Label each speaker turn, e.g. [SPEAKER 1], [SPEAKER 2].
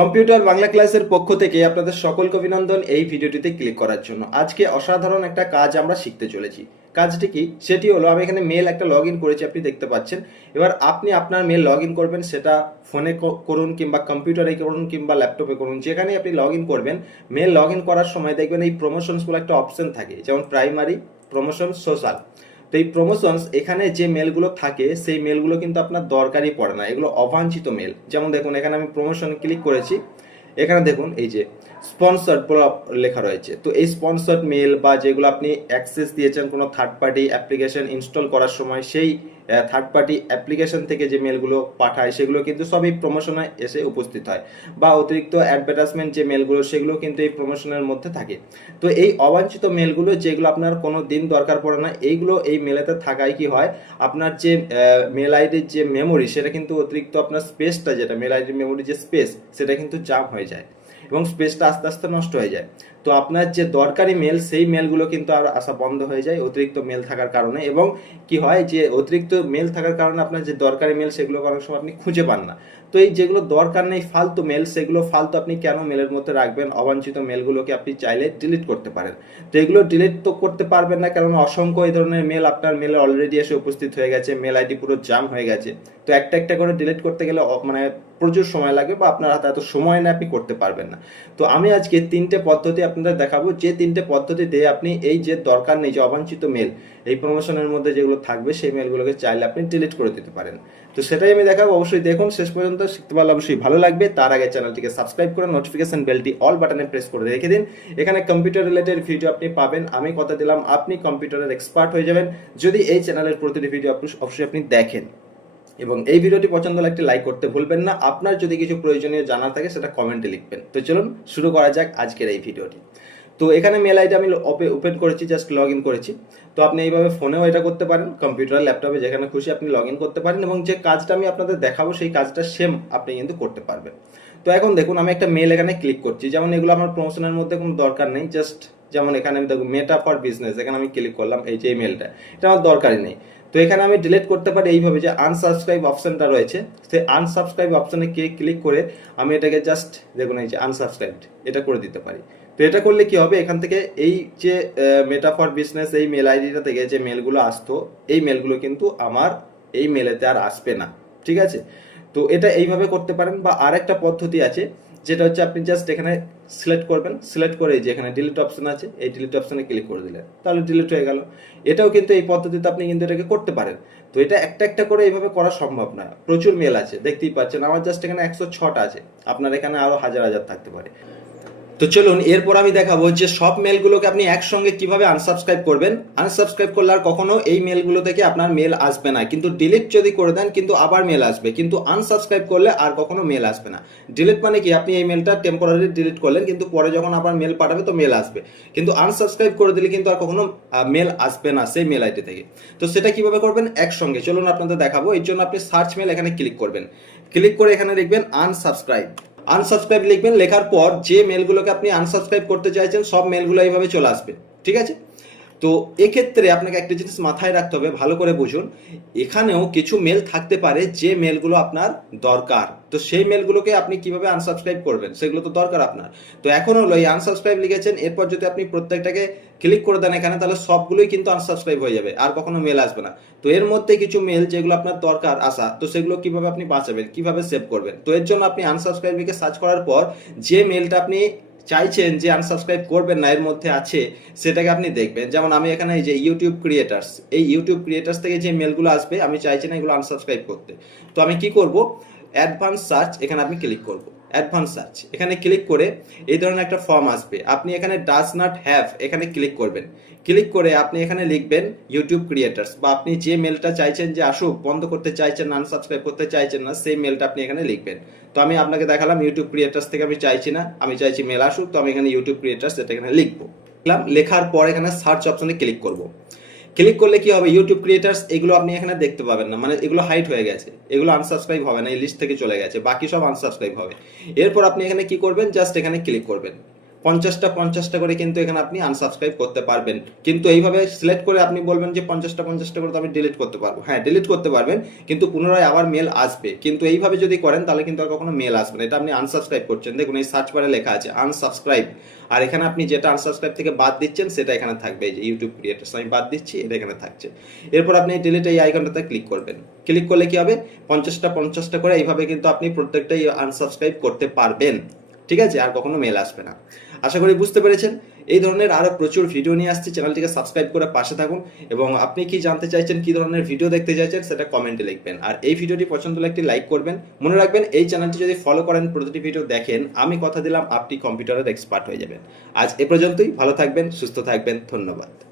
[SPEAKER 1] Computer Bangla ক্লাসের পক্ষ থেকে আপনাদের সকলকে অভিনন্দন এই ভিডিওটিতে ক্লিক করার জন্য। আজকে অসাধারণ একটা কাজ আমরা শিখতে চলেছি। কাজটি কি? সেটি হলো, আমি এখানে মেল একটা লগ ইন করেছি, আপনি দেখতে পাচ্ছেন। এবার আপনি আপনার মেল লগ ইন করবেন, সেটা ফোনে করুন কিংবা কম্পিউটারে করুন কিংবা ল্যাপটপে করুন, যেখানে আপনি লগ ইন করবেন মেল লগ ইন করার সময় দেখবেন এই প্রমোশনসগুলো একটা অপশন থাকে, যেমন প্রাইমারি প্রমোশন সোশ্যাল তো এই প্রমোশনস এখানে যে মেলগুলো থাকে, সেই মেলগুলো কিন্তু আপনার দরকারই পড়ে না। এগুলো অবাঞ্ছিত মেল। যেমন দেখুন, এখানে আমি প্রমোশন ক্লিক করেছি। এখানে দেখুন, এই যে স্পন্সর্ড লেখা রয়েছে। তো এই স্পন্সর্ড মেল বা যেগুলো আপনি অ্যাক্সেস দিয়েছেন কোনো থার্ড পার্টি অ্যাপ্লিকেশন ইনস্টল করার সময়, সেই থার্ড পার্টি অ্যাপ্লিকেশন থেকে যে মেলগুলো পাঠায়, সেগুলো কিন্তু সবই প্রমোশনে এসে উপস্থিত হয়। বা অতিরিক্ত অ্যাডভার্টাইজমেন্ট যে মেলগুলো সেগুলো কিন্তু এই প্রমোশনের মধ্যে থাকে। তো এই অবাঞ্ছিত মেলগুলো যেগুলো আপনার কোনো দিন দরকার পড়ে না, এইগুলো এই মেলেতে থাকায় কি হয়, আপনার যে মেল আইডির যে মেমোরি সেটা কিন্তু অতিরিক্ত আপনার স্পেসটা যেটা মেল আইডির মেমোরি যে স্পেস সেটা কিন্তু জাম হয়ে যায় এবং স্পেসটা আস্তে আস্তে নষ্ট হয়ে যায়। তো আপনার যে দরকারি মেল সেই মেলগুলো কিন্তু আর আসা বন্ধ হয়ে যায় অতিরিক্ত মেল থাকার কারণে এবং কি হয় যে অতিরিক্ত মেল থাকার কারণে আপনার যে দরকারি মেল সেগুলো অনেক সময় আপনি খুঁজে পান না। তো এই যেগুলো দরকার নেই, ফালতু মেল সেগুলো ফালতু আপনি কেন মেলের মধ্যে রাখবেন? অবাঞ্ছিত মেলগুলোকে আপনি চাইলে ডিলিট করতে পারেন। তো এগুলো ডিলিট তো করতে পারবেন না কারণ অসংখ্য এই ধরনের মেল আপনার মেলে অলরেডি এসে উপস্থিত হয়ে গেছে মেল আইডি পুরো জাম হয়ে গেছে। তো একটা একটা করে ডিলিট করতে গেলে মানে প্রচুর সময় লাগবে বা আপনার হাতে এত সময় না আপনি করতে পারবেন না। তো আমি আজকে তিনটে পদ্ধতি আপনাদের দেখাবো। যে তিনটে পদ্ধতিতে আপনি এই যে দরকার নেই যে অবাঞ্ছিত মেল এই প্রমোশনের মধ্যে যেগুলো থাকবে সেই মেলগুলোকে চাইলে আপনি ডিলিট করে দিতে পারেন। তো সেটাই আমি দেখাবো। অবশ্যই দেখুন। শেষ পর্যন্ত শিখতে পারলে অবশ্যই ভালো লাগবে। তার আগে চ্যানেলটিকে সাবস্ক্রাইব করে নোটিফিকেশন বেলটি অল বাটনে প্রেস করে রেখে দিন। এখানে কম্পিউটার রিলেটেড ভিডিও আপনি পাবেন। আমি কথা দিলাম, আপনি কম্পিউটারের এক্সপার্ট হয়ে যাবেন। যদি এই চ্যানেলের প্রতিটি ভিডিও আপনি অবশ্যই আপনি দেখেন। এবং এই ভিডিওটি পছন্দ হলে একটি লাইক করতে ভুলবেন না। আপনার যদি কিছু প্রয়োজনীয় জানার থাকে, সেটা কমেন্টে লিখবেন। তো চলুন শুরু করা যাক আজকের এই ভিডিওটি। তো এখানে মেল আইডি আমি ওপে ওপেন করেছি জাস্ট লগ ইন করেছি। তো আপনি এইভাবে ফোনেও এটা করতে পারেন কম্পিউটার ল্যাপটপে যেখানে খুশি আপনি লগ ইন করতে পারেন এবং যে কাজটা আমি আপনাদের দেখাবো, সেই কাজটা সেম আপনি কিন্তু করতে পারবেন। তো এখন দেখুন, আমি একটা মেল এখানে ক্লিক করছি। যেমন এগুলো আমার প্রমোশনের মধ্যে কোনো দরকার নেই জাস্ট যেমন এখানে আমি দেখুন মেটা ফর বিজনেস এখানে আমি ক্লিক করলাম এই যে মেলটা এটা আমার দরকারই নেই। তো এখানে আমি ডিলিট করতে পারি এইভাবে যে আনসাবস্ক্রাইব অপশনটা রয়েছে। সেই আনসাবস্ক্রাইব অপশনে কে ক্লিক করে আমি এটাকে জাস্ট দেখুন এই যে আনসাবস্ক্রাইবড এটা করে দিতে পারি। তো এটা করলে কি হবে? এখান থেকে এই যে মেটা ফর বিজনেস এই মেল আইডিটা থেকে যে মেলগুলো আসতো, এই মেলগুলো কিন্তু আমার এই মেলেতে আর আসবে না। ঠিক আছে? তো এটা এইভাবে করতে পারেন। বা আরেকটা পদ্ধতি আছে, যেটা হচ্ছে আপনি জাস্ট এখানে সিলেক্ট করবেন সিলেক্ট করে যে এখানে ডিলিট অপশন আছে, এই ডিলিট অপশনে ক্লিক করে দিলেন। তাহলে ডিলিট হয়ে গেল। এটাও কিন্তু এই পদ্ধতিতে আপনি কিন্তু এটাকে করতে পারেন। তো এটা একটা একটা করে এইভাবে করা সম্ভব না। প্রচুর মেল আছে, দেখতেই পাচ্ছেন। আমার জাস্ট এখানে একশো ছটা আছে। আপনার এখানে আরও হাজার হাজার থাকতে পারে। তো চলুন, এরপর আমি দেখাবো যে সব মেলগুলোকে আপনি একসঙ্গে কীভাবে আনসাবস্ক্রাইব করবেন। আনসাবস্ক্রাইব করলে আর কখনো এই মেলগুলো থেকে আপনার মেল আসবে না। কিন্তু ডিলিট যদি করে দেন, কিন্তু আবার মেল আসবে। কিন্তু আনসাবস্ক্রাইব করলে আর কখনো মেল আসবে না। ডিলিট মানে কি? আপনি এই মেলটা টেম্পোরারি ডিলিট করলেন, কিন্তু পরে যখন আবার মেল পাঠাবে, তো মেল আসবে। কিন্তু আনসাবস্ক্রাইব করে দিলে কিন্তু আর কখনো মেল আসবে না সেই মেল আইডি থেকে। তো সেটা কীভাবে করবেন? একসঙ্গে। চলুন আপনাদের দেখাবো। এর জন্য আপনি সার্চ মেল এখানে ক্লিক করবেন। ক্লিক করে এখানে লিখবেন আনসাবস্ক্রাইব আনসাবস্ক্রাইব লিখবেন, লেখার পর যে মেলগুলোকে আপনি আনসাবস্ক্রাইব করতে চাইছেন, সব মেলগুলো এইভাবে চলে আসবে। ঠিক আছে? তো এক্ষেত্রে আপনাকে একটা জিনিস মাথায় রাখতে হবে, ভালো করে বুঝুন। এখানেও কিছু মেল থাকতে পারে যে মেলগুলো আপনার দরকার। তো সেই মেলগুলোকে আপনি কীভাবে আনসাবস্ক্রাইব করবেন, সেগুলো তো দরকার আপনার। তো এখন হলো এই আনসাবস্ক্রাইব লিখেছেন, এরপর যদি আপনি প্রত্যেকটাকে ক্লিক করে দেন এখানে, তাহলে সবগুলোই কিন্তু আনসাবস্ক্রাইব হয়ে যাবে, আর কখনো মেল আসবে না। তো এর মধ্যে কিছু মেল যেগুলো আপনার দরকার আসা তো সেগুলো কীভাবে আপনি বাঁচাবেন, কীভাবে সেভ করবেন? তো এর জন্য আপনি আনসাবস্ক্রাইব লিখে সার্চ করার পর, যে মেলটা আপনি চাইছেন যে আনসাবস্ক্রাইব করবেন না, এর মধ্যে আছে, সেটাকে আপনি দেখবেন। যেমন আমি এখানে এই যে ইউটিউব ক্রিয়েটার্স এই ইউটিউব ক্রিয়েটার্স থেকে যে মেলগুলো আসবে, আমি চাইছি না এগুলো আনসাবস্ক্রাইব করতে। তো আমি কি করব? অ্যাডভান্স সার্চ এখানে আপনি ক্লিক করব। Advance search. এখানে ক্লিক করে এই ধরনের একটা ফর্ম আসবে। আপনি এখানে ডাজ নট হ্যাভ এখানে ক্লিক করবেন। ক্লিক করে আপনি এখানে লিখবেন ইউটিউব ক্রিয়েটার্স বা আপনি যে মেলটা চাইছেন যে আসুক, বন্ধ করতে চাইছেন আনসাবস্ক্রাইব করতে চাইছেন না, সেই মেলটা আপনি এখানে লিখবেন। তো আমি আপনাকে দেখালাম ইউটিউব ক্রিয়েটার্স থেকে আমি চাইছি না, আমি চাইছি মেল আসুক, তো আমি এখানে ইউটিউব ক্রিয়েটার্স এটা এখানে লিখব। লেখার পর এখানে সার্চ অপশনে ক্লিক করব। ক্লিক করলে কি হবে? ইউটিউব ক্রিয়েটার্স এগুলো আপনি এখানে দেখতে পাবেন না। মানে এগুলো হাইট হয়ে গেছে। এগুলো আনসাবস্ক্রাইব হবে না। এই লিস্ট থেকে চলে গেছে। বাকি সব আনসাবস্ক্রাইব হবে। এরপর আপনি এখানে কি করবেন? জাস্ট এখানে ক্লিক করবেন। পঞ্চাশটা পঞ্চাশটা করে কিন্তু এখানে আপনি আনসাবস্ক্রাইব করতে পারবেন। কিন্তু এইভাবে সিলেক্ট করে আপনি বলবেন যে পঞ্চাশটা পঞ্চাশটা করে তো আমি ডিলিট করতে পারব। হ্যাঁ ডিলিট করতে পারবেন, কিন্তু পুনরায় আবার মেল আসবে। কিন্তু এইভাবে যদি করেন, তাহলে কিন্তু আর কখনো মেল আসবে না। এটা আপনি আনসাবস্ক্রাইব করছেন। দেখুন, এই সার্চ বারে লেখা আছে আনসাবস্ক্রাইব আর এখানে আপনি যেটা আনসাবস্ক্রাইব থেকে বাদ দিচ্ছেন, সেটা এখানে থাকবে। এই যে ইউটিউব ক্রিয়েটার্স আমি বাদ দিচ্ছি, এটা এখানে থাকছে। এরপর আপনি ডিলিট এই আইকনটাতে ক্লিক করবেন। ক্লিক করলে কি হবে? পঞ্চাশটা পঞ্চাশটা করে এইভাবে কিন্তু আপনি প্রত্যেকটাই আনসাবস্ক্রাইব করতে পারবেন। ঠিক আছে? আর কখনো মেল আসবে না। আশা করি বুঝতে পেরেছেন। এই ধরনের আরও প্রচুর ভিডিও নিয়ে আসছি। চ্যানেলটিকে সাবস্ক্রাইব করে পাশে থাকুন এবং আপনি কি জানতে চাইছেন, কি ধরনের ভিডিও দেখতে চাইছেন, সেটা কমেন্টে লিখবেন। আর এই ভিডিওটি পছন্দ হলে একটি লাইক করবেন। মনে রাখবেন, এই চ্যানেলটি যদি ফলো করেন, প্রতিটি ভিডিও দেখেন, আমি কথা দিলাম, আপনি কম্পিউটারের এক্সপার্ট হয়ে যাবেন। আজ এ পর্যন্তই। ভালো থাকবেন, সুস্থ থাকবেন। ধন্যবাদ।